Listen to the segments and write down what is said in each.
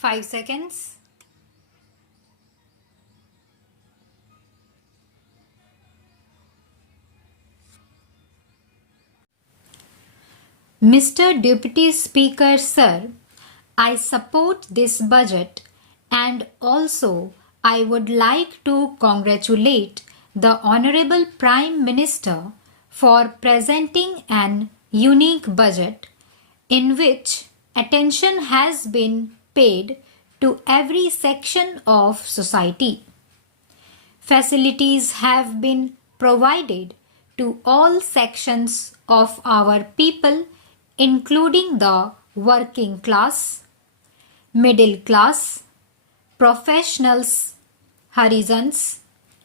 5 seconds. Mr. Deputy Speaker, Sir, I support this budget and also I would like to congratulate the Honorable Prime Minister for presenting an unique budget in which attention has been paid to every section of society. Facilities have been provided to all sections of our people, including the working class, middle class, professionals, Harijans,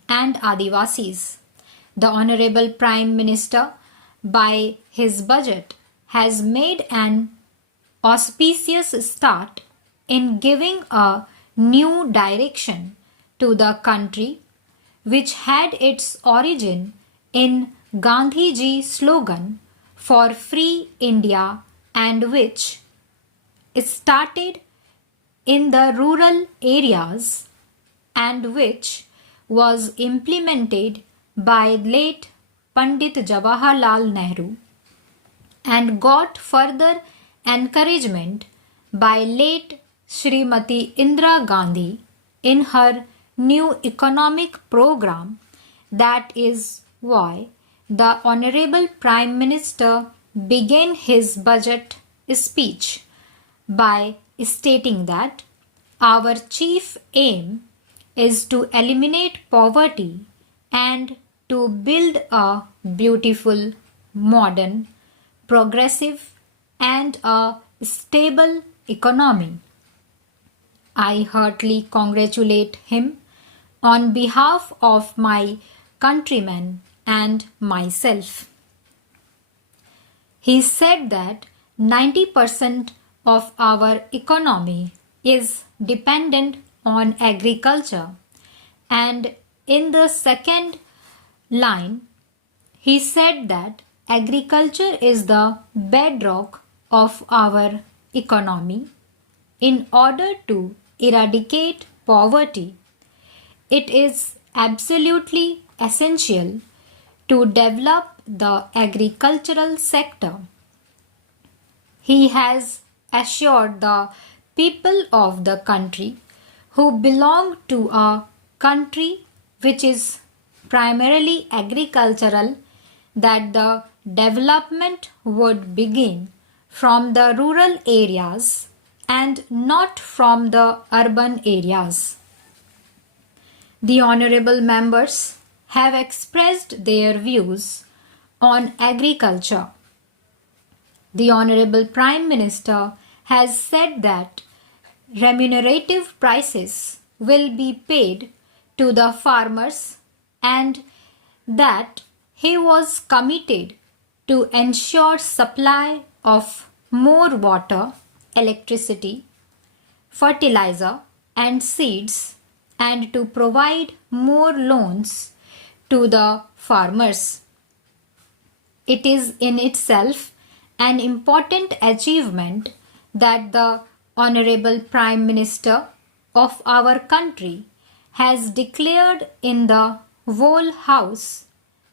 and Adivasis. The Honorable Prime Minister, by his budget, has made an auspicious start in giving a new direction to the country, which had its origin in Gandhiji's slogan for Free India and which started in the rural areas and which was implemented by late Pandit Jawaharlal Nehru and got further encouragement by late Srimati Indira Gandhi in her new economic program. That is why the Honorable Prime Minister began his budget speech by stating that our chief aim is to eliminate poverty and to build a beautiful, modern, progressive, and a stable economy. I heartily congratulate him on behalf of my countrymen and myself. He said that 90% of our economy is dependent on agriculture, and in the second line, he said that agriculture is the bedrock of our economy. In order to eradicate poverty, it is absolutely essential to develop the agricultural sector. He has assured the people of the country who belong to a country which is primarily agricultural that the development would begin from the rural areas and not from the urban areas. The honorable members have expressed their views on agriculture. The Honorable Prime Minister has said that remunerative prices will be paid to the farmers and that he was committed to ensure supply of more water, electricity, fertilizer and seeds and to provide more loans to the farmers. It is in itself an important achievement that the Honorable Prime Minister of our country has declared in the whole House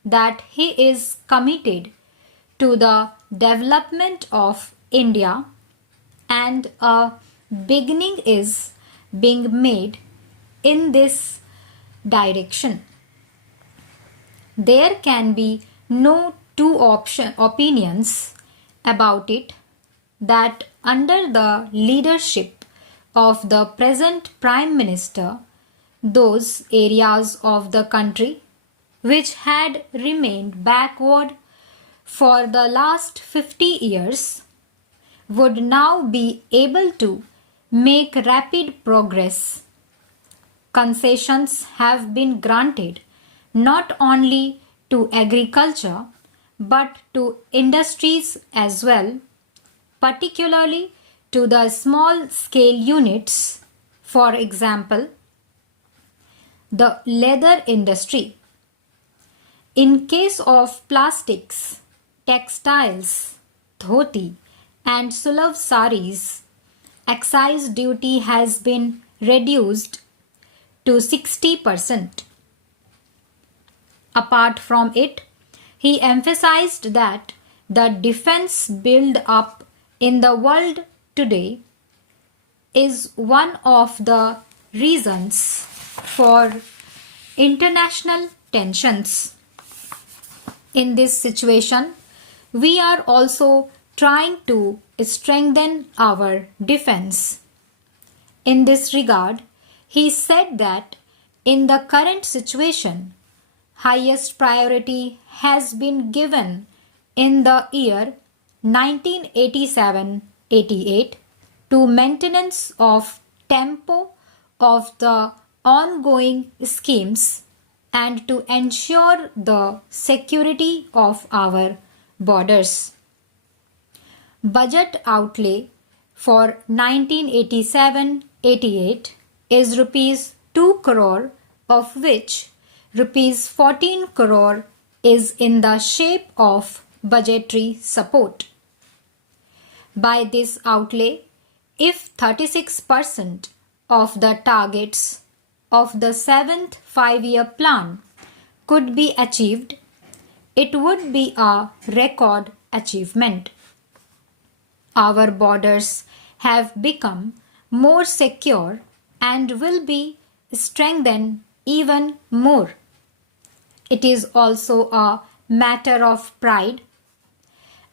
that he is committed to the development of India and a beginning is being made in this direction. There can be no two opinions about it that under the leadership of the present Prime Minister, those areas of the country which had remained backward for the last 50 years would now be able to make rapid progress. Concessions have been granted not only to agriculture but to industries as well, particularly to the small scale units, for example, the leather industry. In case of plastics, textiles, dhoti and sulab saris, excise duty has been reduced to 60%. Apart from it, he emphasized that the defense build-up in the world today is one of the reasons for international tensions. In this situation, we are also trying to strengthen our defense. In this regard, he said that in the current situation, highest priority has been given in the year 1987-88 to maintenance of tempo of the ongoing schemes and to ensure the security of our borders. Budget outlay for 1987-88 is rupees 2 crore, of which rupees 14 crore is in the shape of budgetary support. By this outlay, if 36% of the targets of the 7th five-year plan could be achieved, it would be a record achievement. Our borders have become more secure and will be strengthened even more. It is also a matter of pride.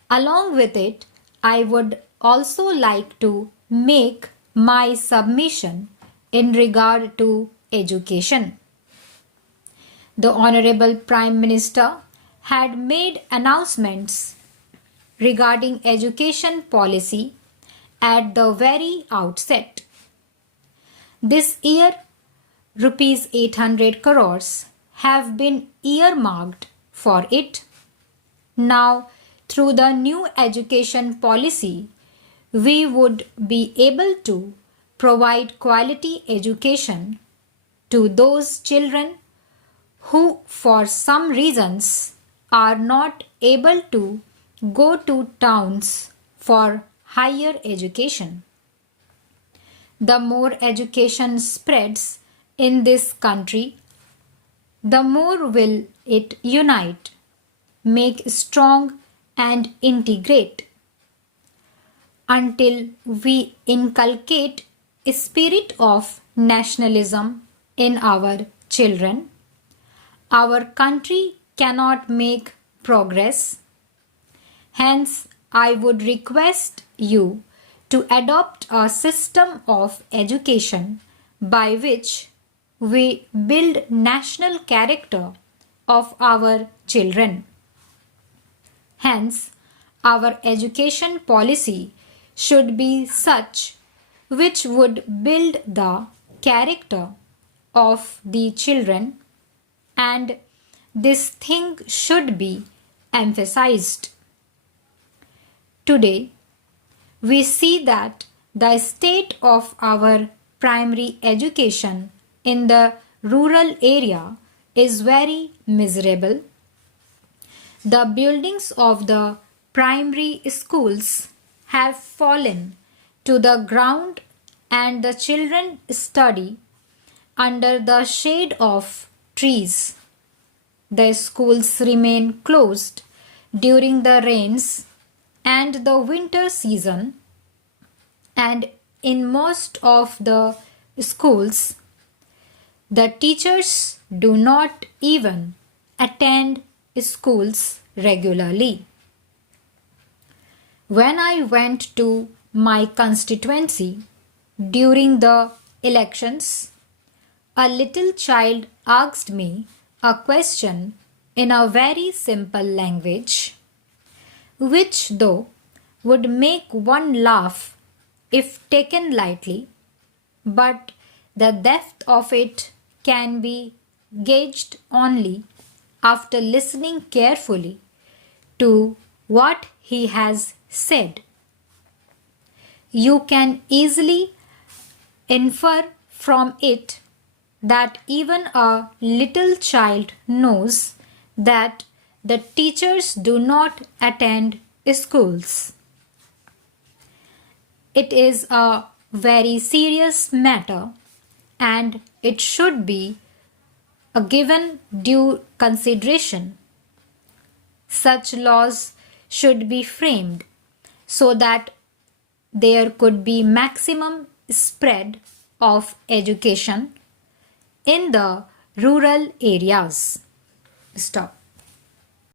Along with it, I would also like to make my submission in regard to education. The Honorable Prime Minister had made announcements regarding education policy at the very outset. This year, rupees 800 crores have been earmarked for it. Now, through the new education policy, we would be able to provide quality education to those children who, for some reasons, are not able to go to towns for higher education. The more education spreads in this country, the more will it unite, make strong and integrate. Until we inculcate a spirit of nationalism in our children, our country cannot make progress. Hence, I would request you to adopt a system of education by which we build national character of our children. Hence, our education policy should be such which would build the character of the children, and this thing should be emphasized. Today, we see that the state of our primary education in the rural area is very miserable. The buildings of the primary schools have fallen to the ground and the children study under the shade of trees. The schools remain closed during the rains and the winter season, and in most of the schools, the teachers do not even attend schools regularly. When I went to my constituency during the elections, a little child asked me a question in a very simple language, which though would make one laugh if taken lightly, but the depth of it can be gauged only after listening carefully to what he has said. You can easily infer from it that even a little child knows that the teachers do not attend schools. It is a very serious matter and it should be a given due consideration. Such laws should be framed so that there could be maximum spread of education in the rural areas. Stop.